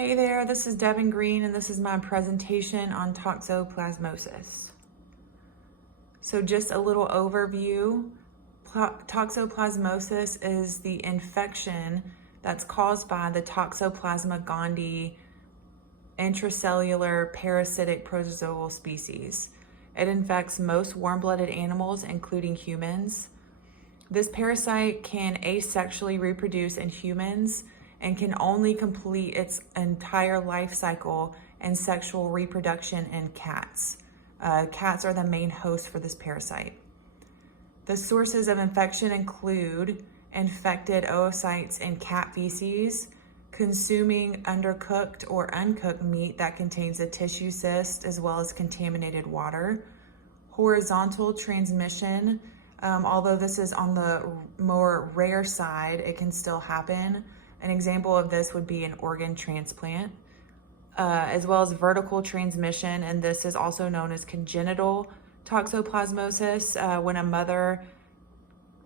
Hey there, this is Devin Green and this is my presentation on toxoplasmosis. So just a little overview. Toxoplasmosis is the infection that's caused by the Toxoplasma gondii intracellular parasitic protozoal species. It infects most warm-blooded animals, including humans. This parasite can asexually reproduce in humans and can only complete its entire life cycle and sexual reproduction in cats. Cats are the main host for this parasite. The sources of infection include infected oocytes in cat feces, consuming undercooked or uncooked meat that contains a tissue cyst, as well as contaminated water. Horizontal transmission, although this is on the more rare side, it can still happen. An example of this would be an organ transplant, as well as vertical transmission, and this is also known as congenital toxoplasmosis, when a mother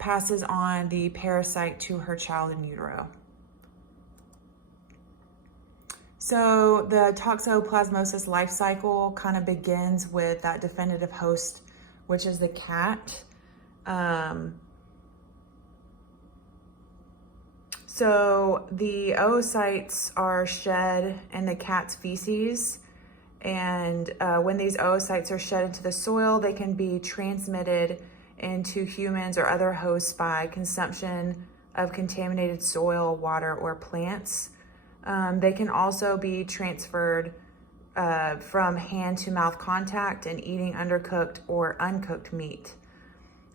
passes on the parasite to her child in utero. So the toxoplasmosis life cycle kind of begins with that definitive host, which is the cat. So the oocytes are shed in the cat's feces, and when these oocytes are shed into the soil, they can be transmitted into humans or other hosts by consumption of contaminated soil, water, or plants. They can also be transferred from hand to mouth contact and eating undercooked or uncooked meat.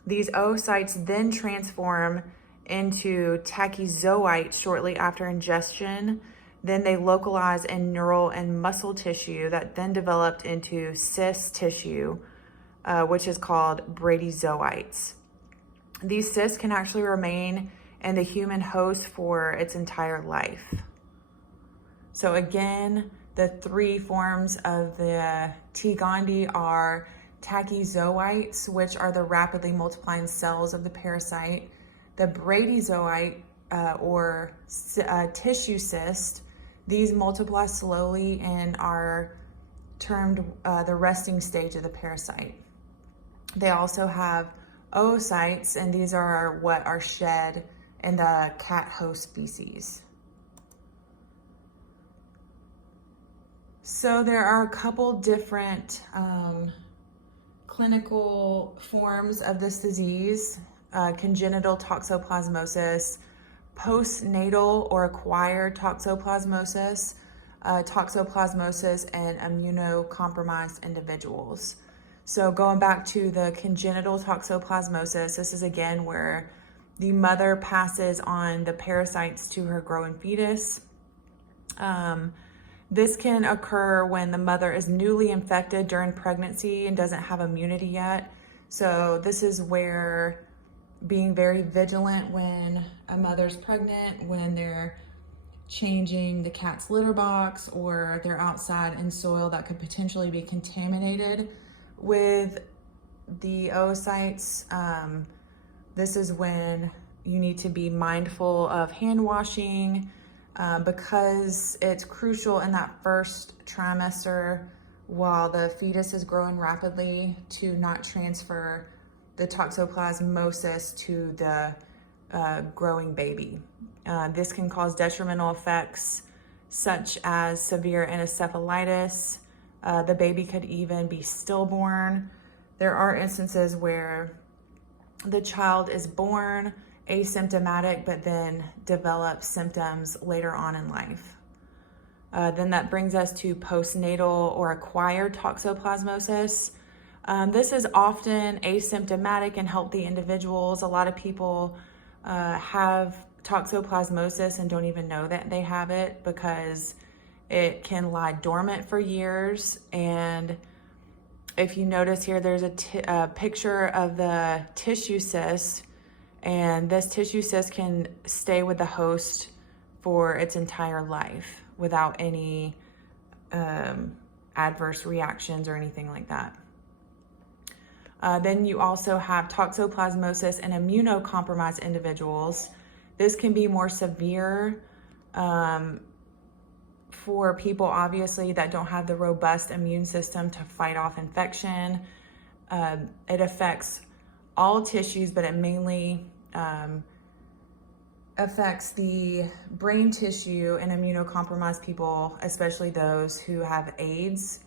These oocytes then transform into tachyzoites shortly after ingestion. Then they localize in neural and muscle tissue that then developed into cyst tissue, which is called bradyzoites. These cysts can actually remain in the human host for its entire life. So again, the three forms of the T. gondii are tachyzoites, which are the rapidly multiplying cells of the parasite. The bradyzoite or tissue cyst, these multiply slowly and are termed the resting stage of the parasite. They also have oocytes, and these are what are shed in the cat host species. So there are a couple different clinical forms of this disease. Congenital toxoplasmosis, postnatal or acquired toxoplasmosis, toxoplasmosis in immunocompromised individuals. So going back to the congenital toxoplasmosis, this is again where the mother passes on the parasites to her growing fetus. This can occur when the mother is newly infected during pregnancy and doesn't have immunity yet. So this is where being very vigilant when a mother's pregnant, when they're changing the cat's litter box or they're outside in soil that could potentially be contaminated with the oocytes. This is when you need to be mindful of hand washing, because it's crucial in that first trimester while the fetus is growing rapidly to not transfer the toxoplasmosis to the growing baby. This can cause detrimental effects such as severe encephalitis. The baby could even be stillborn. There are instances where the child is born asymptomatic but then develops symptoms later on in life. Then that brings us to postnatal or acquired toxoplasmosis. This is often asymptomatic and healthy individuals. A lot of people have toxoplasmosis and don't even know that they have it because it can lie dormant for years. And if you notice here, there's a picture of the tissue cyst, and this tissue cyst can stay with the host for its entire life without any adverse reactions or anything like that. Then you also have toxoplasmosis in immunocompromised individuals. This can be more severe for people, obviously, that don't have the robust immune system to fight off infection. It affects all tissues, but it mainly affects the brain tissue in immunocompromised people, especially those who have AIDS.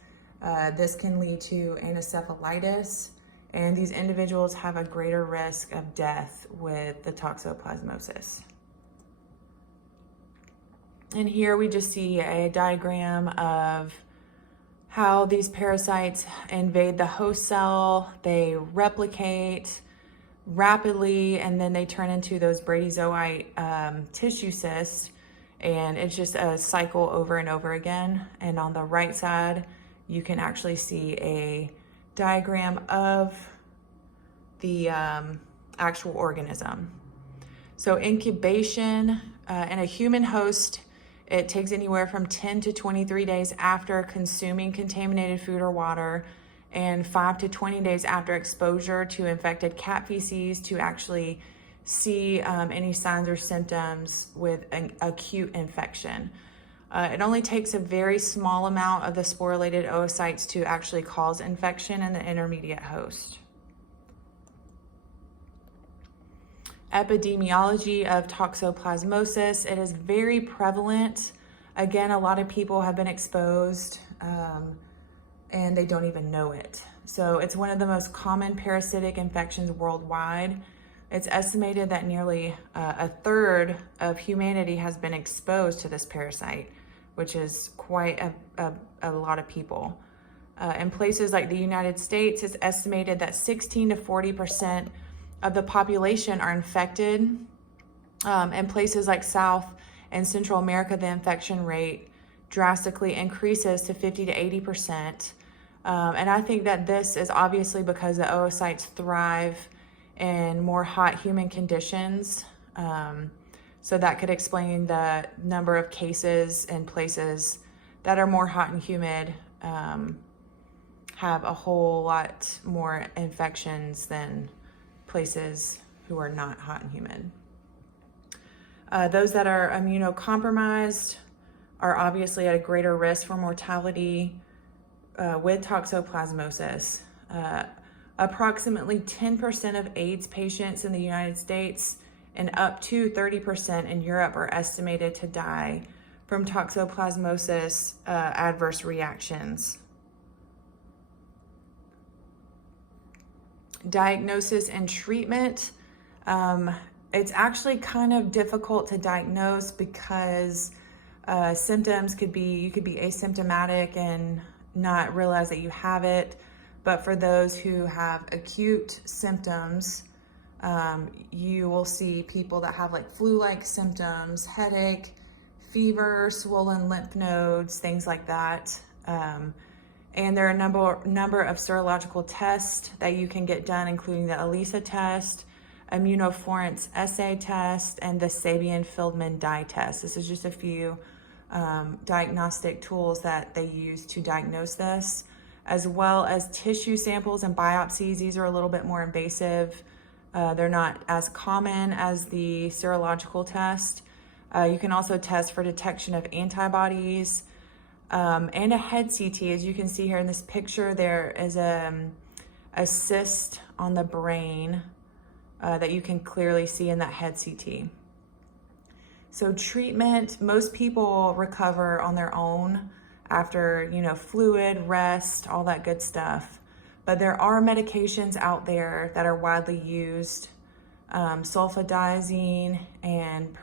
This can lead to encephalitis, and these individuals have a greater risk of death with the toxoplasmosis. And here we just see a diagram of how these parasites invade the host cell. They replicate rapidly, and then they turn into those bradyzoite tissue cysts, and it's just a cycle over and over again. And on the right side, you can actually see a diagram of the actual organism. So incubation in a human host, it takes anywhere from 10 to 23 days after consuming contaminated food or water, and 5 to 20 days after exposure to infected cat feces to actually see any signs or symptoms with an acute infection. It only takes a very small amount of the sporulated oocytes to actually cause infection in the intermediate host. Epidemiology of toxoplasmosis. It is very prevalent. Again, a lot of people have been exposed and they don't even know it. So it's one of the most common parasitic infections worldwide. It's estimated that nearly a third of humanity has been exposed to this parasite, which is quite a lot of people. In places like the United States, it's estimated that 16 to 40% of the population are infected. In places like South and Central America, the infection rate drastically increases to 50 to 80%. And I think that this is obviously because the oocytes thrive in more hot human conditions. So that could explain the number of cases in places that are more hot and humid, have a whole lot more infections than places who are not hot and humid. Those that are immunocompromised are obviously at a greater risk for mortality with toxoplasmosis. Approximately 10% of AIDS patients in the United States and up to 30% in Europe are estimated to die from toxoplasmosis adverse reactions. Diagnosis and treatment. It's actually kind of difficult to diagnose because symptoms could be, you could be asymptomatic and not realize that you have it. But for those who have acute symptoms, you will see people that have like flu-like symptoms, headache, fever, swollen lymph nodes, things like that. And there are a number of serological tests that you can get done, including the ELISA test, immunofluorescence assay test, and the Sabian-Feldman dye test. This is just a few diagnostic tools that they use to diagnose this, as well as tissue samples and biopsies. These are a little bit more invasive. They're not as common as the serological test. You can also test for detection of antibodies, and a head CT. As you can see here in this picture, there is a cyst on the brain that you can clearly see in that head CT. So treatment, most people recover on their own after, fluid, rest, all that good stuff. But there are medications out there that are widely used, sulfadiazine and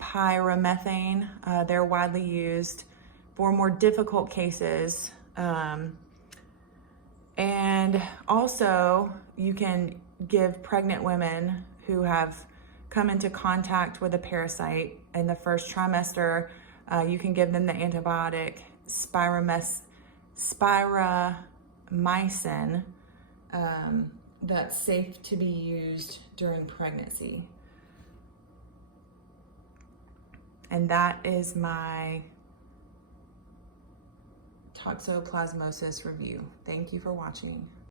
pyrimethane. They're widely used for more difficult cases. And also you can give pregnant women who have come into contact with a parasite in the first trimester, you can give them the antibiotic spiramycin that's safe to be used during pregnancy. And that is my toxoplasmosis review. Thank you for watching.